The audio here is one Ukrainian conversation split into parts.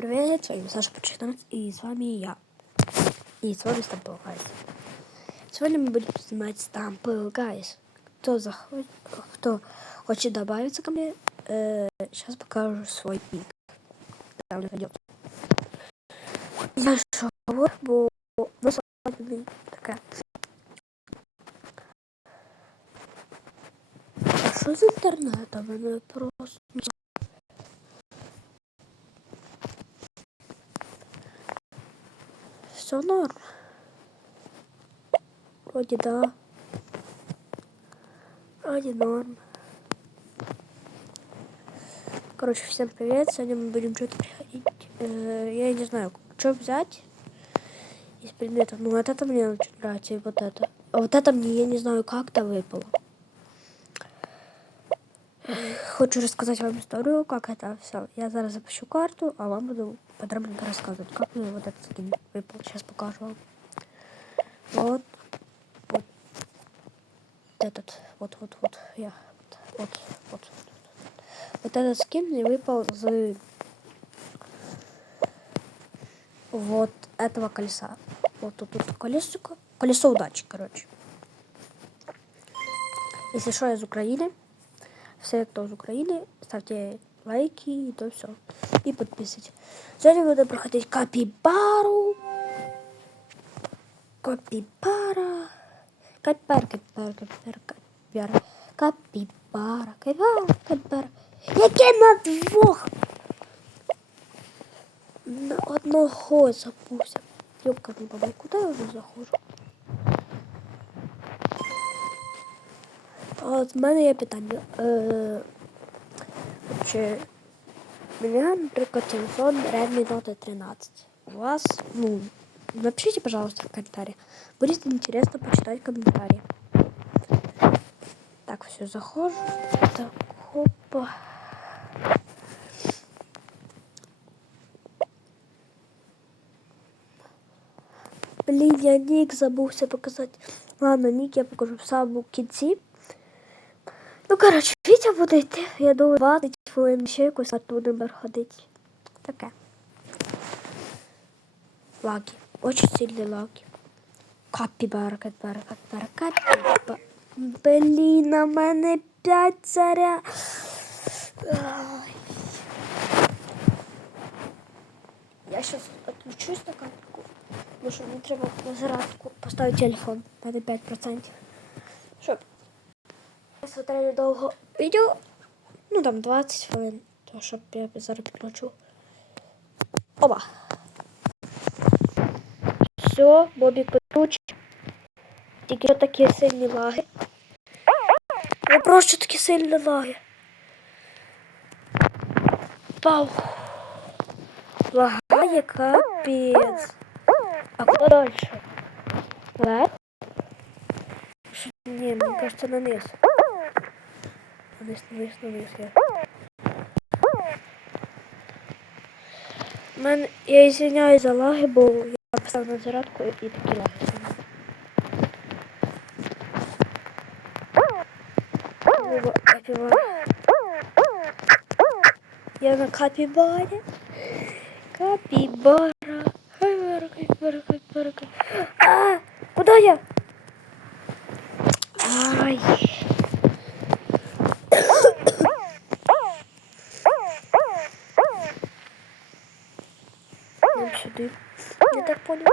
привет! С вами Саша по 14 и с вами я. И с вами Stumble Guys. Сегодня мы будем снимать Stumble Guys. Кто захочет, кто хочет добавиться ко мне, э, сейчас покажу свой ник. Там найдет. Зашел, бо ну, такая. А що з інтернетом? Мене просто Все норм. Вроде да. Вроде норм. Короче, всем привет. Сегодня мы будем что-то приходить. Э, я не знаю, что взять из предметов. Ну, вот это мне очень нравится, и вот это. А вот это мне, я не знаю, как-то выпало. Хочу рассказать вам историю, как это все. Я зараз запущу карту, а вам буду подробно рассказывать, как мне вот этот скин выпал. Сейчас покажу вам. Вот. Вот. Этот. Вот, вот, вот. Я. Вот, вот, вот. Вот этот скин мне выпал из вот этого колеса. Вот тут, тут колесико. Колесо удачи, короче. Если что, я из Украины. Все, кто из Украины, ставьте лайки и то все. И подписывайтесь. Сегодня буду проходить капибару. Капибара. Капибара, капибара, капибара, капибара. Капибара, капибара, капибара. Яке на двох? На одного забувся. Ёбка, не бабай, куди я вже заходжу? А От в мене є питання. Е, у меня, например, телефон Redmi Note 13. У вас, ну, напишите, пожалуйста, в комментариях. Будет интересно почитать комментарии. Так, все, захожу. Так, хопа. Блін, я нік забувся показати. Ладно, нік я покажу в самому. Ну, коротше, Вітя буде йти, я думаю, 20 хвилин ще якось будемо ходити. Таке. Лаги. Очень сильні лаги. Капібара, капібара, капібара, капібара. Блін, на мене 5 царя. Я сейчас отключусь на картку, потому что мне треба на зарядку поставить телефон на 5%. Щоб смотрели довго відео, ну там 20 хвилин, то щоб я зараз підключу. Оба. Все, Бобік підключить. Тільки що такі сильні лаги. Я просто такі сильні лаги. Пау. Лагає капець. А дальше? Вверх? Що- Не, мне кажется, на низ. На низ, я. Мен... Я извиняюсь за лаги, бо я поставив на зарядку і такі лаги. Я на капібарі. Капібара. Капібара, капібара, капібара. А, куда я? Ай. Сюди. Я так понял.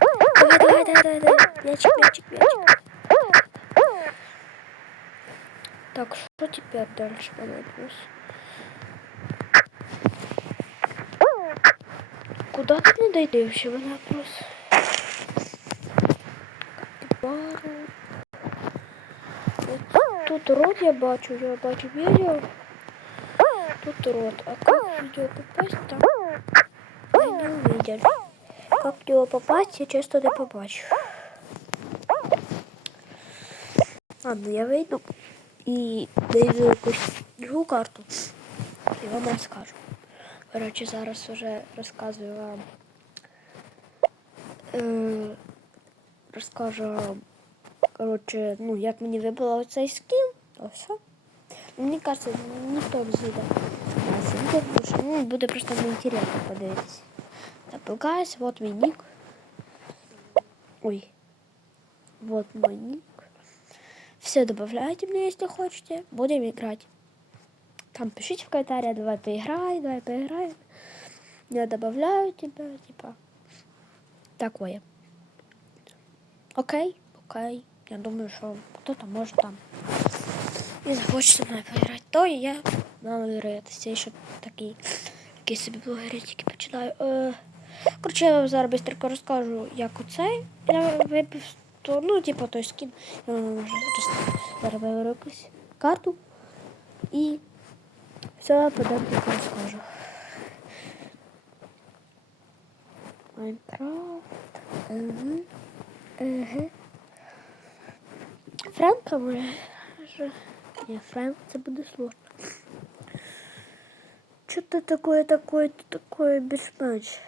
Давай, давай, давай, давай, давай. Мячик, мячик, мячик. Так, что теперь дальше понадобилось? Куда ты не вообще? Вот вопрос. От Тут рот я бачу, я бачу відео. Тут рот. А как видео попасть там? Увидел. Как в попасть, я честно не побачу. Ладно, я вийду і найду якусь другу карту і вам розкажу. Коротше, зараз вже розказую вам. Е, розкажу вам, коротше, ну, як мені вибило оцей скін, то все. Мені кажеться, ніхто не зійде. ну, буде просто неінтересно подивитися. Так, погайс, вот мій нік. Ой. Вот мой ник. Все добавляйте мне, если хотите. Будем играть. Там пишите в комментариях, давай поиграем, давай поиграем. Я добавляю тебя, типа. Такое. Окей, окей. Я думаю, что кто-то может там і захоче со мною поіграти. То і я мало вероятності. Я ще такий, такий собі блогерчики починаю. Е, коротше, я вам зараз быстренько розкажу, як оцей я випив. То, ну, типу, той скін. Я вже зараз якусь карту. І все подробно розкажу. Майнкрафт. Угу. Угу. Френка може. Не, Френк це буде сложно. Что-то такое, такое, такое більш-менш.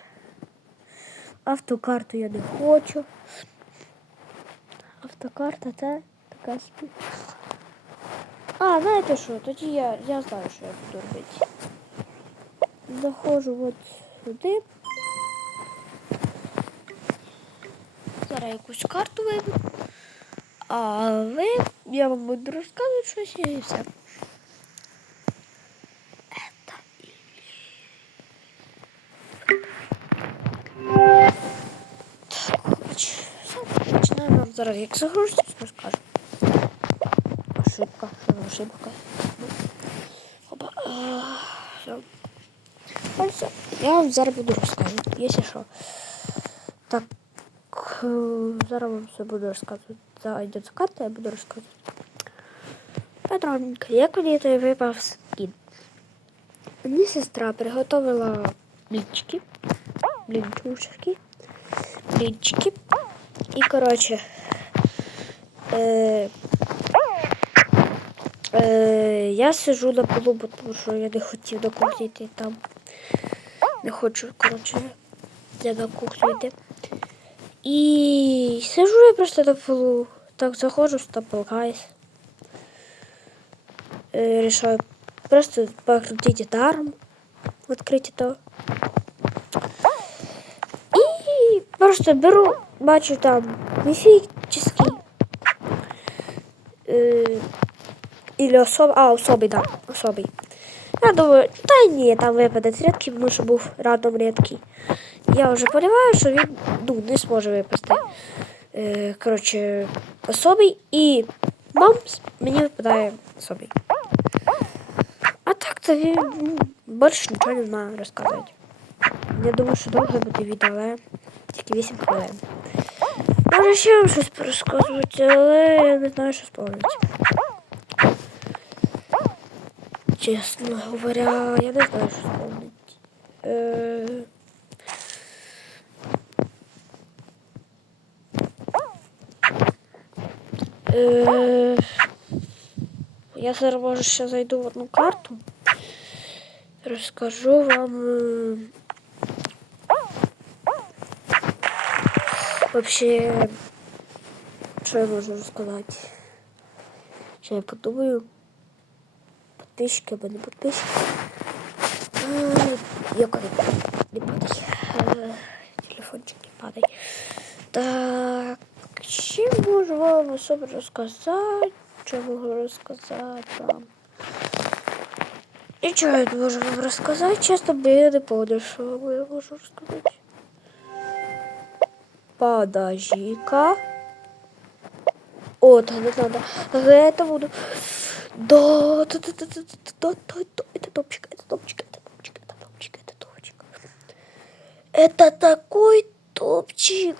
Автокарту я не хочу. Автокарта це така собі. А, знаєте що? Тоді я, я знаю, що я буду робити. Заходжу от сюди. Зараз якусь карту вийду. А ви, я вам буду розказувати щось і все. Зараз, як загрузиться, розкажу. Ошибка, що за ошибка? Ну, Опа, все. Все, я вам зараз буду розказувати, якщо що. Так, е, зараз вам все буду розказувати. Зайдеться карта, я буду розказувати. Петроненька, як мені той випав скін? Мені сестра приготувала блінчики, блінчушки, блінчики. І, коротше, е, е, я сижу на полу, бо тому що я не хотів на кухні йти там. Не хочу, коротше, я на кухню йти. І сижу я просто на полу. Так заходжу, стопалгаюсь. Э, решаю просто покрутить даром. Открыть это. И просто беру, бачу там мифический. Э, или особый. А, особый, да, особый. Я думаю, та ні, там випаде рідкий, тому що був радом рідкий. Я вже розумію, що він ну, не зможе випасти. Е, коротше, особий і бамс мені випадає особий. А так то він ну, більше нічого не знаю розказати. Я думаю, що довго буде відео, але тільки 8 хвилин. Може ще вам щось порозказувати, але я не знаю, що сповнити. Чесно говоря, я не знаю, що сповнити. Е... Е... Я зараз може ще зайду в одну карту. Розкажу вам. Вообще, що я можу розказати? Що я подумаю? Подписчики або не подписчики. Е, Як не падай. Телефончик не падай. Так, чим можу вам особо розказати? Що можу розказати вам? Нічого я не можу вам розказати, чесно, бо я не помню, що я можу розказати. Подожди-ка. Вот, надо, надо. Это буду. Да, да, да, да, да, да, да, да, это топчик, это топчик, это топчик, это топчик, это топчик. Это такой топчик.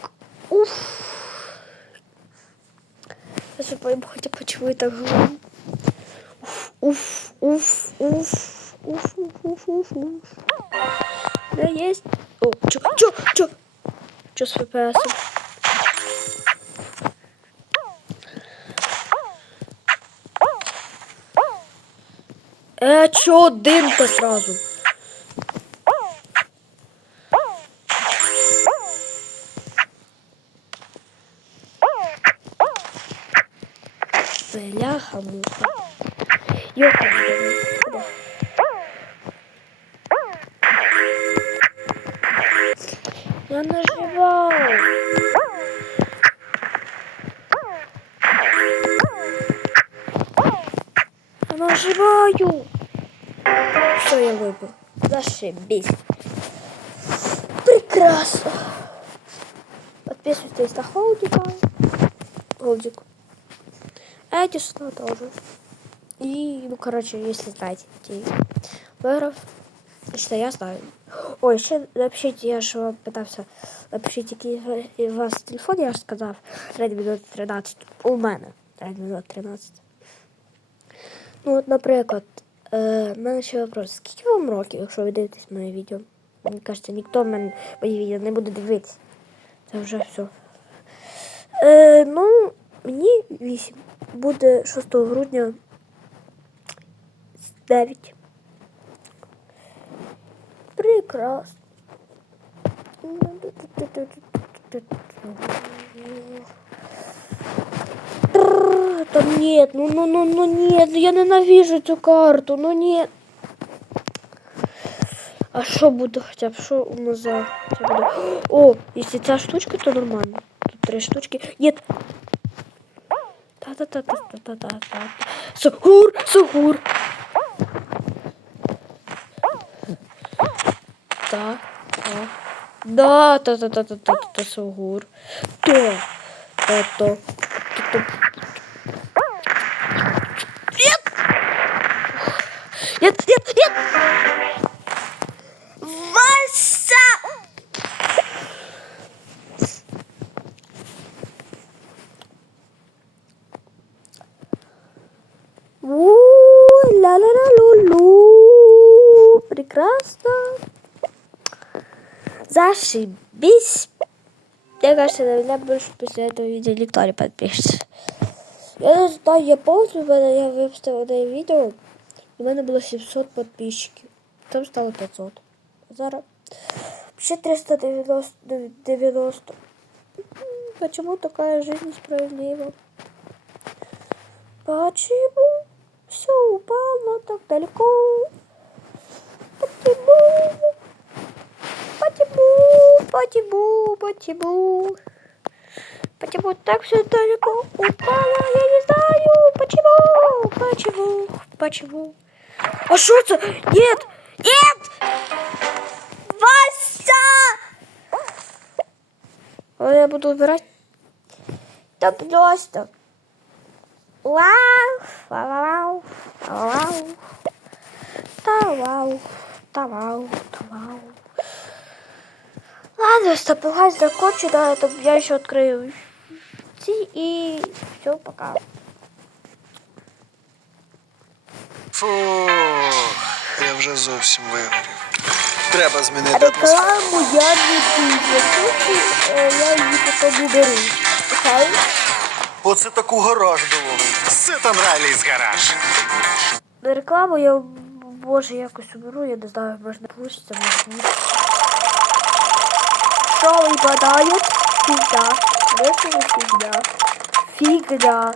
Уф. Я же пойму, хотя почему я так говорю. Уф, уф, уф, уф, уф, уф, уф, уф. Да есть. О, чё, чё, чё? Just for person Е, чо один-то сразу? Бляха-муха. Йоха-муха. Я наживаю. Все, я выбил. Зашибись. Прекрасно. Подписывайтесь на Холдика. Холдик. Эдисона тоже. И, ну, короче, если знаете, выиграв, что я знаю. Ой, ще напишіть, я ж вам питався, напишіть, який у вас телефон, я ж сказав, Redmi Note 13. У мене Redmi Note 13. Ну, от, наприклад, е, в мене ще вопрос. Скільки вам років, якщо ви дивитесь моє відео? Мені кажеться, ніхто в мене мої відео не буде дивитися. Це вже все. Е, ну, мені 8. Буде 6 грудня 9. Прекрасно. Там нет, ну ну ну ну нет, я ненавижу цю карту, ну нет. А що буде хоча б? Що у нас за? О, якщо ця штучка, то нормально. Тут три штучки. Нет. Та-та-та-та-та-та-та. Сухур, сухур. Так, так. Да, та та та та та та сугур. То. Та то. Та Нет! Нет, нет, нет! Вася! ла ла ла лу лу Прекрасно. Зашибись. Мне кажется, на меня больше после этого видео никто не подпишется. Я не знаю, я помню, когда я выпустила это видео, и у меня было 700 подписчиков. Потом стало 500. Зараз вообще 390. 90. М, Почему такая жизнь несправедлива? Почему все упало так далеко? Почему? Почему? Почему? Почему? Так все далеко упало? Я не знаю. Почему? Почему? Почему? А что это? Нет! Нет! Вася! А я буду убирать. Да просто. Вау! Вау! Вау! Вау! Вау! Та вау! Ладно, стопилась закончу, да, это я еще открою и все, пока. Фу, я вже зовсім вигорів. Треба змінити атмосферу. Рекламу я не дуже е, я її потім уберу. Окей? Оце таку гараж було. Сытон раллис гараж. Рекламу я, боже, якось уберу, я не знаю, можна получиться, може ні. Випадає? Фігня. Це не фігня. Фігня.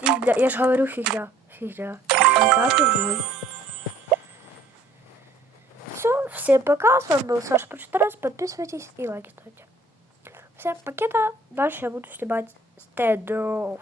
Фігня. Я ж говорю фігня. Фігня. А. Все, всем пока, с вами был Саша Почтарас, подписывайтесь и лайки ставьте. Всем пакета, дальше я буду снимать стендов.